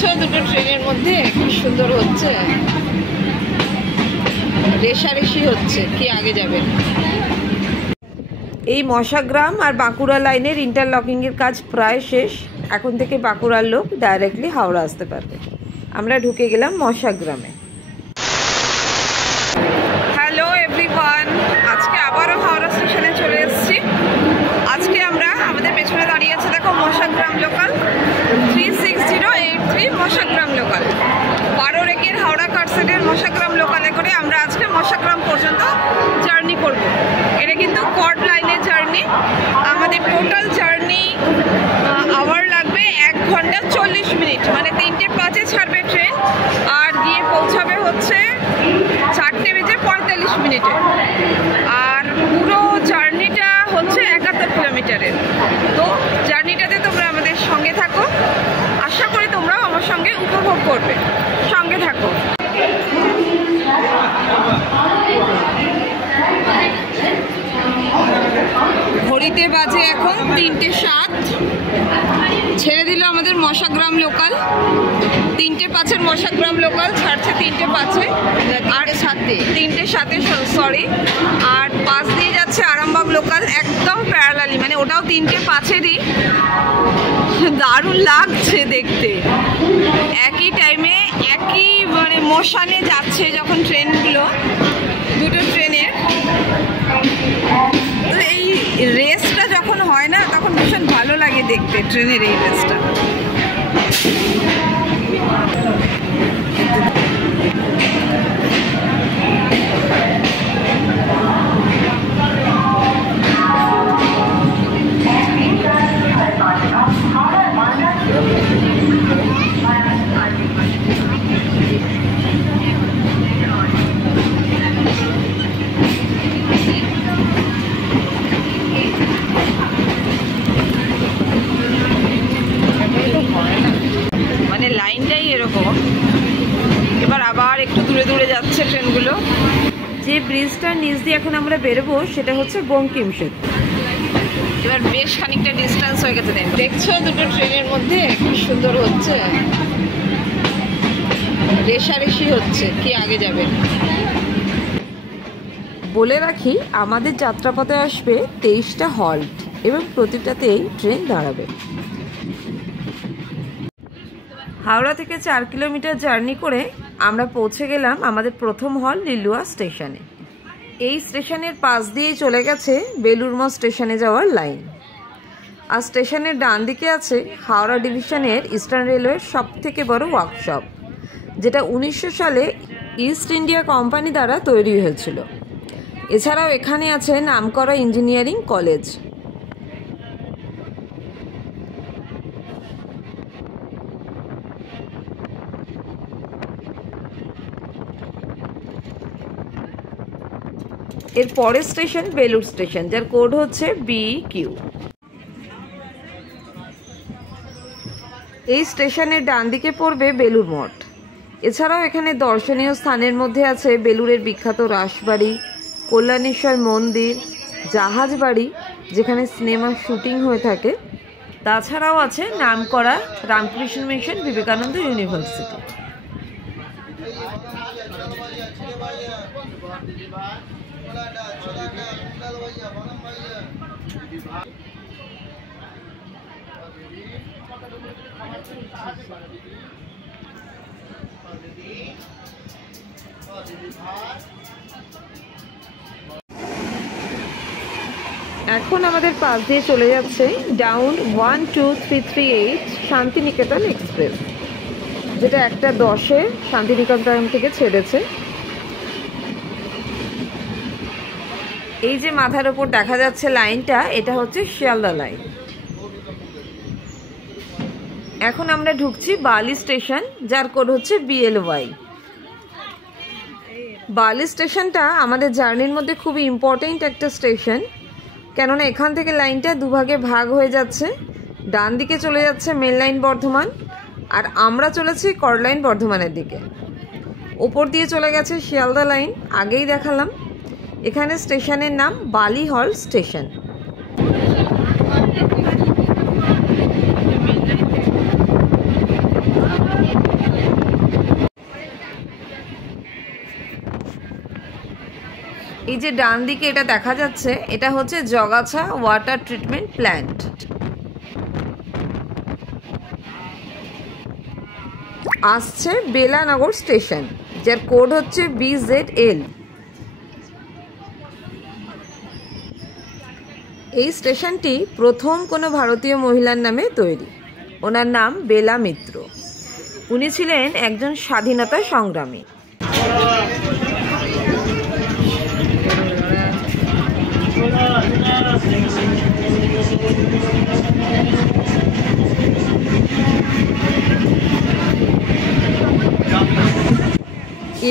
দেখছো দুটো ট্রেনের মধ্যে কি সুন্দর হচ্ছে, রেশারেশি হচ্ছে কি আগে যাবে। এই মশাগ্রাম আর বাঁকুড়া লাইনের ইন্টারলকিং এর কাজ প্রায় শেষ। এখন থেকে বাঁকুড়ার লোক ডাইরেক্টলি হাওড়া আসতে পারবে। আমরা ঢুকে গেলাম মশাগ্রামে। হ্যালো এভরিওয়ান, আজকে আবারও হাওড়া স্টেশনে চলে এসেছি। আজকে আমরা আমাদের পেছনে দাঁড়িয়ে আছে দেখো মশাগ্রাম লোকাল 36083 মশাগ্রাম লোকাল। 12 রেকের হাওড়া কারসেটের মশাগ্রাম লোকালে করে আমরা আজকে মশাগ্রাম পর্যন্ত জার্নি করব। এটা কিন্তু কর্ড লাইনের জার্নি। আমাদের টোটাল জার্নি আওয়ার লাগবে 1 ঘন্টা 40 মিনিট, মানে 3:05 ছাড়বে ট্রেন আর গিয়ে পৌঁছাবে হচ্ছে 4:45 মিনিটে। আর পুরো জার্নিটা হচ্ছে 71 কিলোমিটারের। তো জার্নিটাতে তোমরা আমাদের সঙ্গে থাকো, আশা করি তোমরাও আমার সঙ্গে উপভোগ করবে। সঙ্গে থাকো। ঘড়িতে বাজে এখন 3:07। ছেড়ে দিল আমাদের মশাগ্রাম লোকাল। 3:05 মশাগ্রাম লোকাল ছাড়ছে 3:05 আর 3:07 সরি। আর পাশ দিয়ে যাচ্ছে আরামবাগ লোকাল একদম প্যারালালি, মানে ওটাও 3:05-এরই। দারুণ লাগছে দেখতে। একই টাইমে একই মানে মোশনে যাচ্ছে যখন ট্রেনগুলো, দুটো ট্রেনের। তো এই রেসটা যখন হয় না তখন ভীষণ ভালো লাগে দেখতে ট্রেনের এই রেসটা। লাইনটাই এরকম। এবার আবার একটু দূরে দূরে যাচ্ছে ট্রেনগুলো। যে ব্রিজটার নিচ দিয়ে এখন আমরা বেরোবো সেটা হচ্ছে বঙ্কিম সেতু। এবার বেশ খানিকটা ডিস্টেন্স হয়ে গেছে। দেখছো দুটো ট্রেনের মধ্যে কি সুন্দর হচ্ছে, রেশারেশি হচ্ছে কি আগে যাবে। বলে রাখি আমাদের যাত্রাপথে আসবে 23টা হল্ট এবং প্রতিটাতেই ট্রেন দাঁড়াবে। হাওড়া থেকে 4 কিলোমিটার জার্নি করে আমরা পৌঁছে গেলাম আমাদের প্রথম হল লিলুয়া স্টেশনে। এই স্টেশনের পাশ দিয়েই চলে গেছে বেলুড়মঠ স্টেশনে যাওয়ার লাইন। আর স্টেশনের ডান দিকে আছে হাওড়া ডিভিশনের ইস্টার্ন রেলওয়ের সবথেকে বড় ওয়ার্কশপ, যেটা 1900 সালে ইস্ট ইন্ডিয়া কোম্পানি দ্বারা তৈরি হয়েছিল। এছাড়াও এখানে আছে নামকরা ইঞ্জিনিয়ারিং কলেজ। এর পরের স্টেশন বেলুড় স্টেশন, যার কোড হচ্ছে BQ। এই স্টেশনের ডান দিকে পড়বে বেলুড় মঠ। এছাড়াও এখানে দর্শনীয় স্থানের মধ্যে আছে বেলুড়ের বিখ্যাত রাসবাড়ি, কল্যাণেশ্বর মন্দির, জাহাজ বাড়ি যেখানে সিনেমার শুটিং হয়ে থাকে। তাছাড়াও আছে নামকরা রামকৃষ্ণ মিশন বিবেকানন্দ ইউনিভার্সিটি। এখন আমাদের পাশ দিয়ে চলে যাচ্ছে ডাউন 12338 শান্তিনিকেতন এক্সপ্রেস, যেটা 1:10-এ শান্তিনিকেতন থেকে ছেড়েছে। এই যে মাথার ওপর দেখা যাচ্ছে লাইনটা, এটা হচ্ছে শিয়ালদা লাইন। এখন আমরা ঢুকছি বালি স্টেশন, যার কোড হচ্ছে BLY। বালি স্টেশনটা আমাদের জার্নির মধ্যে খুবই ইম্পর্টেন্ট একটা স্টেশন, কেননা এখান থেকে লাইনটা দুভাগে ভাগ হয়ে যাচ্ছে। ডান দিকে চলে যাচ্ছে মেন লাইন বর্ধমান, আর আমরা চলেছি কর্ড লাইন বর্ধমানের দিকে। ওপর দিয়ে চলে গেছে শিয়ালদা লাইন, আগেই দেখালাম। এখানে স্টেশনের নাম বালি হল স্টেশন। এই যে ডান দিকে এটা দেখা যাচ্ছে, এটা হচ্ছে জগাছা ওয়াটার ট্রিটমেন্ট প্ল্যান্ট। আসছে বেলানগর স্টেশন, যার কোড হচ্ছে BZL। এই স্টেশনটি প্রথম কোনো ভারতীয় মহিলার নামে তৈরি। ওনার নাম বেলা মিত্র। উনি ছিলেন একজন স্বাধীনতা সংগ্রামী।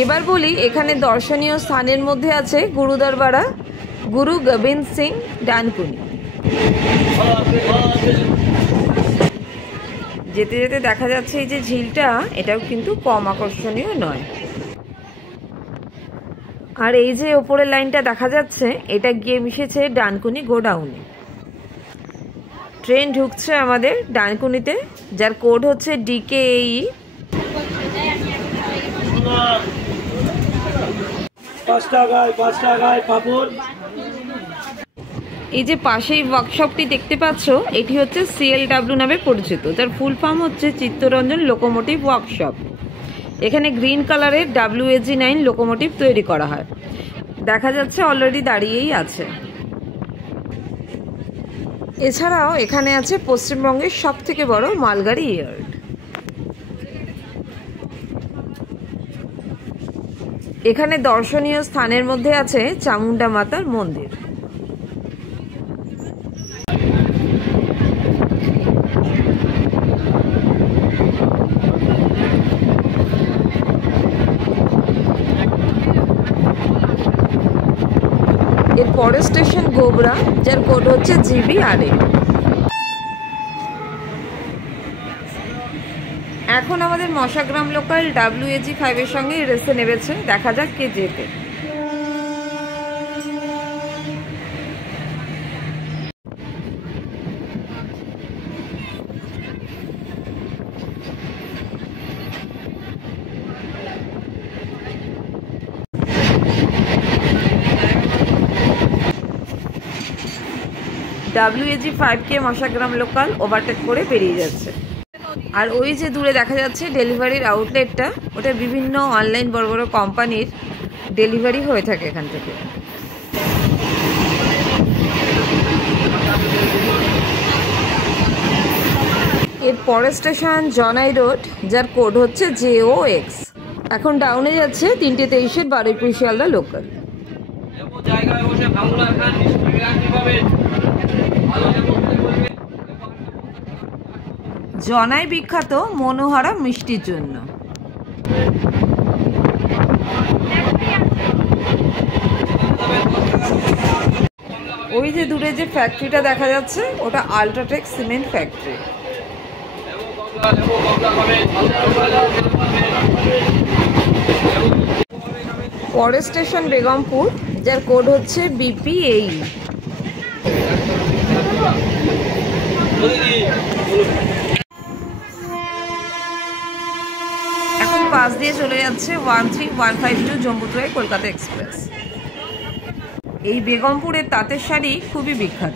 এবার বলি, এখানে দর্শনীয় স্থানের মধ্যে আছে গুরুদরবারা গুরু গোবিন্দ সিং ডানকুনি। যেতে যেতে দেখা যাচ্ছে এই যে ঝিলটা, এটাও কিন্তু কম আকর্ষণীয় নয়। আর এই যে ওপরের লাইনটা দেখা যাচ্ছে, এটা গিয়ে মিশেছে ডানকুনি গোডাউনে। ট্রেন ঢুকছে আমাদের ডানকুনিতে, যার কোড হচ্ছে DKAE। এই যে পাশেই ওয়ার্কশপটি দেখতে পাচ্ছ, এটি হচ্ছে CLW নামে পরিচিত, যার ফুল ফর্ম হচ্ছে চিত্তরঞ্জন লোকোমোটিভ ওয়ার্কশপ। এখানে গ্রিন কালারের WAG9 লোকোমোটিভ তৈরি করা হয়। দেখা যাচ্ছে অলরেডি দাঁড়িয়েই আছে। এছাড়াও এখানে আছে পশ্চিমবঙ্গের সবথেকে বড় মালগাড়ি ইয়ার্ড। এখানে দর্শনীয় স্থানের মধ্যে আছে চামুন্ডা মাতার মন্দির। এর পরের স্টেশন গোবরা, যার কোড হচ্ছে GBRA। এখন আমাদের মশাগ্রাম লোকাল WAG5 এর সঙ্গে রেসে নেমেছে। দেখা যাক কে জেতে। WAG5 কে মশাগ্রাম লোকাল ওভারটেক করে বেরিয়ে যাচ্ছে। আর ওই যে দূরে দেখা যাচ্ছে ডেলিভারির আউটলেটটা, ওটা বিভিন্ন অনলাইন বড় বড় কোম্পানির ডেলিভারি হয়ে থাকে এখান থেকে। এর পরের স্টেশন জনাই রোড, যার কোড হচ্ছে JOX। এখন ডাউনে যাচ্ছে 3:23-এর বারুইপুর শিয়ালদা লোকাল। জনাই বিখ্যাত মনোহরা মিষ্টির জন্য। ওই যে দূরে যে ফ্যাক্টরিটা দেখা যাচ্ছে, ওটা আল্ট্রাটেক সিমেন্ট ফ্যাক্টরি। পরের স্টেশন বেগমপুর, যার কোড হচ্ছে BPAE। এখন পাশ দিয়ে চলে যাচ্ছে 13152 জম্বুতরাই কলকাতা এক্সপ্রেস। এই বেগমপুরের তাঁতের শাড়ি খুবই বিখ্যাত।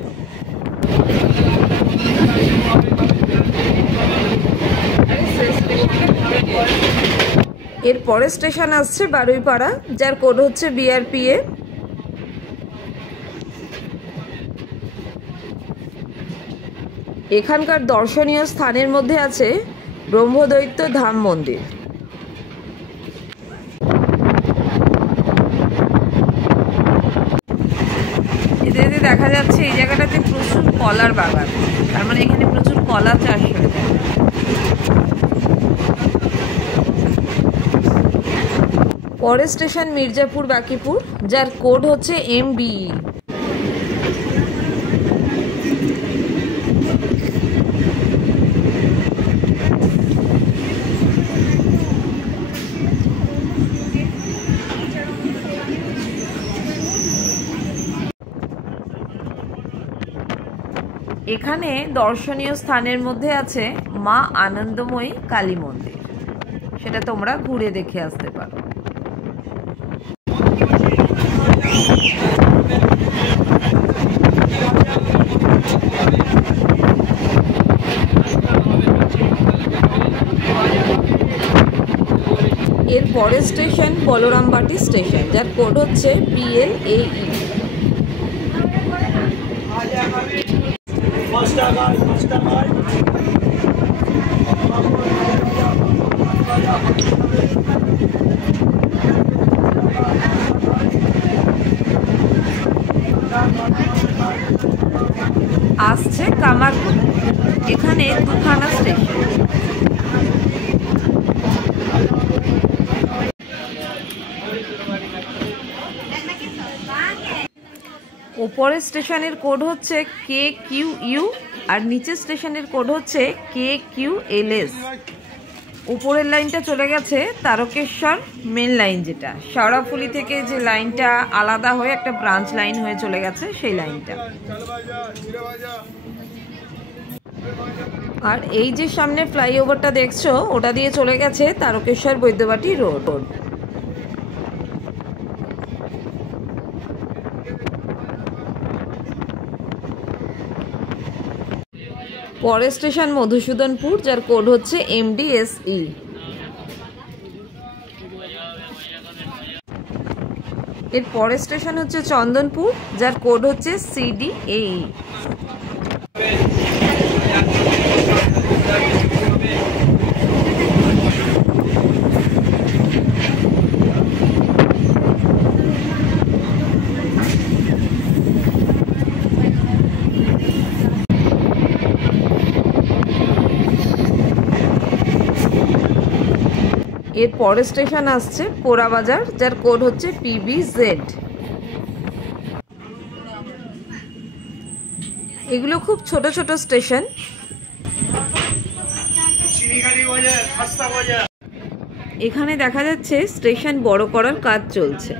এর পরের স্টেশন আসছে বারুইপাড়া, যার কোড হচ্ছে BRPA। এখানকার দর্শনীয় স্থানের মধ্যে আছে ব্রহ্মদৈত্য ধাম মন্দির। এতে দেখা যাচ্ছে এই জায়গাটাতে প্রচুর কলার বাগান, তার মানে এখানে প্রচুর কলা চাষ হয়ে যায়। পরের স্টেশন মির্জাপুর বাকিপুর, যার কোড হচ্ছে MBE। এখানে দর্শনীয় স্থানের মধ্যে আছে মা আনন্দময়ী কালী মন্দির। সেটা তোমরা ঘুরে দেখে আসতে পারো। এর পরের স্টেশন বলরামবাটি স্টেশন, যার কোড হচ্ছে BLAE। আসছে কামারপুর, এখানে দুখানা স্টেশন। ওপরের স্টেশনের কোড হচ্ছে KQU আর নিচের স্টেশনের কোড হচ্ছে KQLS। উপরের লাইনটা চলে গেছে তারকেশ্বর মেন লাইন, যেটা শেওড়াফুলি থেকে যে লাইনটা আলাদা হয়ে একটা ব্রাঞ্চ লাইন হয়ে চলে গেছে সেই লাইনটা। আর এই যে সামনে ফ্লাইওভারটা দেখছো ওটা দিয়ে চলে গেছে তারকেশ্বর বৈদ্যবাটি রোড। পরের স্টেশন মধুসূদনপুর, যার কোড হচ্ছে MDSE। এর পরের স্টেশন হচ্ছে চন্দনপুর, যার কোড হচ্ছে CDAE। এর পরের স্টেশন আসছে পোড়াবাজার, যার কোড হচ্ছে PBZ। এগুলো খুব ছোট ছোট স্টেশন। এখানে দেখা যাচ্ছে স্টেশন বড় করার কাজ চলছে।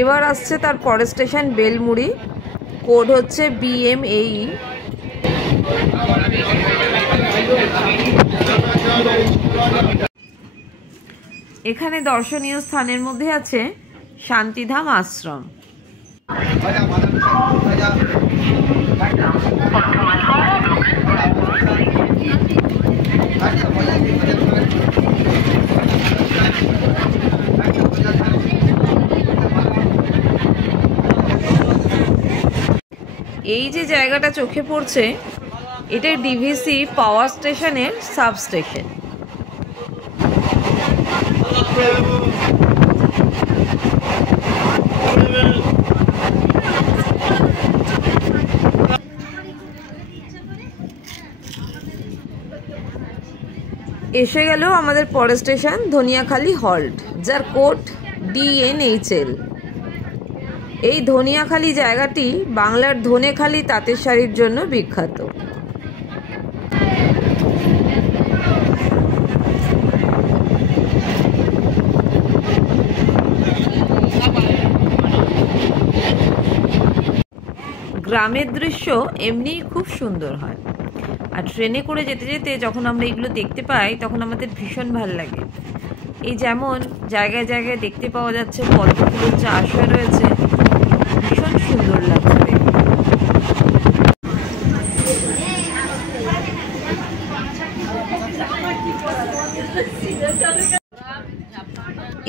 এবার আসছে তার পরের স্টেশন বেলমুড়ি, কোড হচ্ছে BMAE। এখানে দর্শনীয় স্থানের মধ্যে আছে শান্তিধাম আশ্রম। এই যে জায়গাটা চোখে পড়ছে এটা DVC পাওয়ার স্টেশনের সাবস্টেশন। এসে গেল আমাদের পরের স্টেশন ধনিয়াখালী হল্ট, যার কোড DNHL। এই ধনিয়াখালী জায়গাটি বাংলার ধনেখালি তাঁতের শাড়ির জন্য বিখ্যাত। গ্রামের দৃশ্য এমনিই খুব সুন্দর হয়, আর ট্রেনে করে যেতে যেতে যখন আমরা এগুলো দেখতে পাই তখন আমাদের ভীষণ ভালো লাগে। এই যেমন জায়গায় জায়গায় দেখতে পাওয়া যাচ্ছে পদ্মফুলের চাষ হয়ে রয়েছে, ভীষণ সুন্দর লাগছে দেখতে।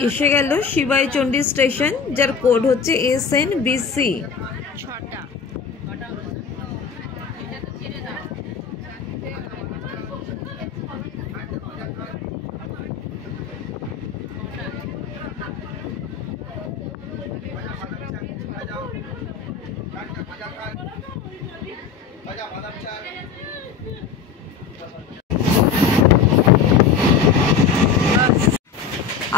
এসে গেল শিবাইচন্ডী স্টেশন, যার কোড হচ্ছে SNBC।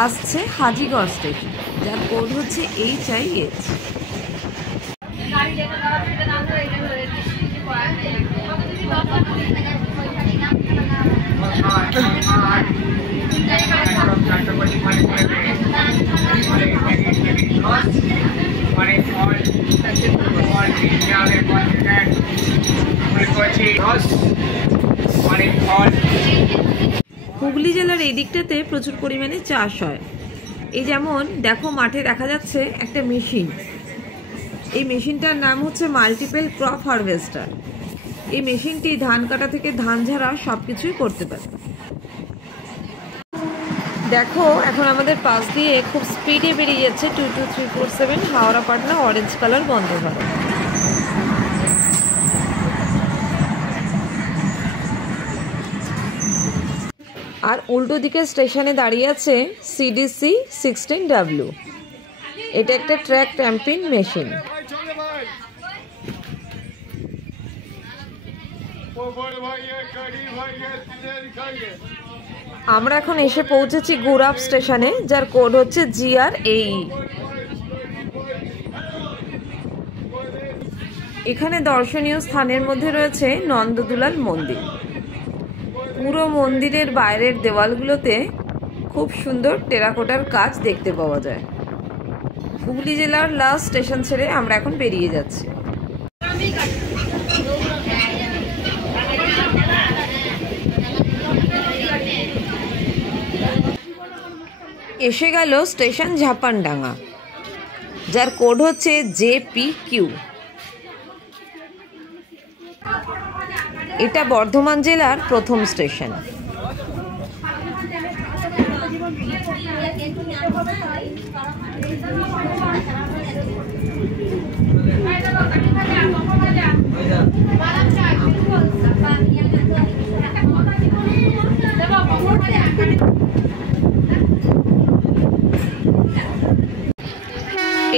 আসছে হাজিগড় স্টেশন, যার কোড হচ্ছে HIH। হুগলি জেলার এই দিকটাতে প্রচুর পরিমাণে চাষ হয়। এই যেমন দেখো মাঠে দেখা যাচ্ছে একটা মেশিন। এই মেশিনটার নাম হচ্ছে মাল্টিপল ক্রপ হারভেস্টার। এই মেশিনটি ধান কাটা থেকে ধান ঝাড়া সবকিছুই করতে পারে। দেখো এখন আমাদের পাশ দিয়ে খুব স্পিডে বেরিয়ে যাচ্ছে 22347 হাওড়া পাটনা অরেঞ্জ কালার বন্দে ভারত। আর উল্টো দিকে স্টেশনে দাঁড়িয়ে আছে CDC 16W। এটা একটা ট্র্যাক ট্যাম্পিং মেশিন। আমরা এখন এসে পৌঁছেছি গুরাপ স্টেশনে, যার কোড হচ্ছে GRAE। এখানে দর্শনীয় স্থানের মধ্যে রয়েছে নন্দদুলাল মন্দির। পুরো মন্দিরের বাইরের দেওয়ালগুলোতে খুব সুন্দর টেরাকোটার কাজ দেখতে পাওয়া যায়। হুগলি জেলার লাস্ট স্টেশন ছেড়ে আমরা এখন বেরিয়ে যাচ্ছি। এসে গেল স্টেশন ঝাপানডাঙ্গা, যার কোড হচ্ছে JPQ। এটা বর্ধমান জেলার প্রথম স্টেশন।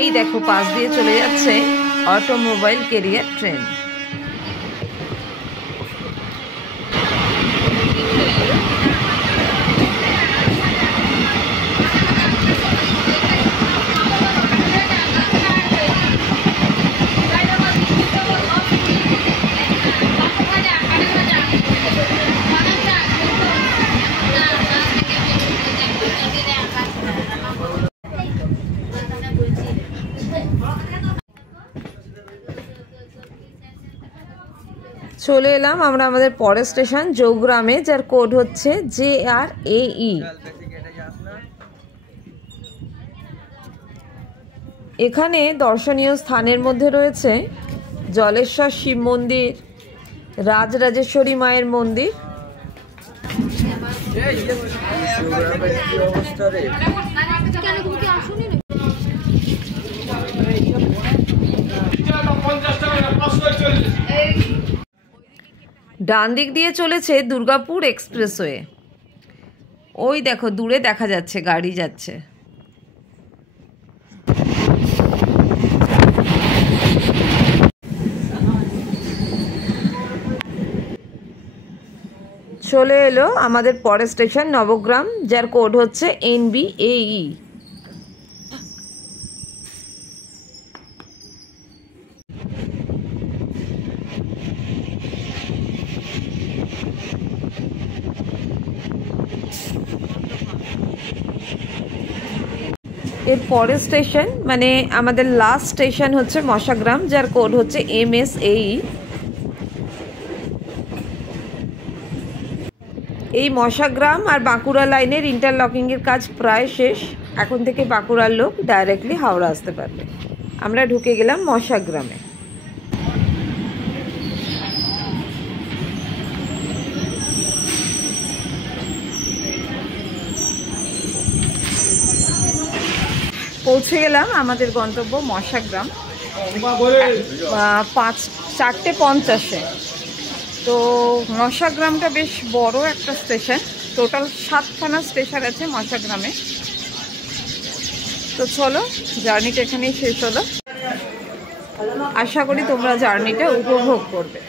এই দেখো পাশ দিয়ে চলে যাচ্ছে অটোমোবাইল ক্যারিয়ার ট্রেন। চলে এলাম আমরা আমাদের পরের স্টেশন জৌগ্রামে, যার কোড হচ্ছে JRAE। এখানে দর্শনীয় স্থানের মধ্যে রয়েছে জলেশ্বর শিব মন্দির, রাজরাজেশ্বরী মায়ের মন্দির। ডান দিক দিয়ে চলেছে দুর্গাপুর এক্সপ্রেসওয়ে। ওই দেখো দূরে দেখা যাচ্ছে গাড়ি যাচ্ছে। চলে এলো আমাদের পরের স্টেশন নবগ্রাম, যার কোড হচ্ছে NBAE। এর পরের স্টেশন মানে আমাদের লাস্ট স্টেশন হচ্ছে মশাগ্রাম, যার কোড হচ্ছে MSAE। এই মশাগ্রাম আর বাঁকুড়া লাইনের ইন্টারলকিংয়ের কাজ প্রায় শেষ। এখন থেকে বাঁকুড়ার লোক ডাইরেক্টলি হাওড়া আসতে পারবে। আমরা ঢুকে গেলাম মশাগ্রামে। পৌঁছে গেলাম আমাদের গন্তব্য মশাগ্রাম 4:50-এ। তো মশাগ্রামটা বেশ বড় একটা স্টেশন, টোটাল 7খানা স্টেশন আছে মশাগ্রামে। তো চলো জার্নিটা এখানেই শেষ হলো। আশা করি তোমরা জার্নিটা উপভোগ করবে।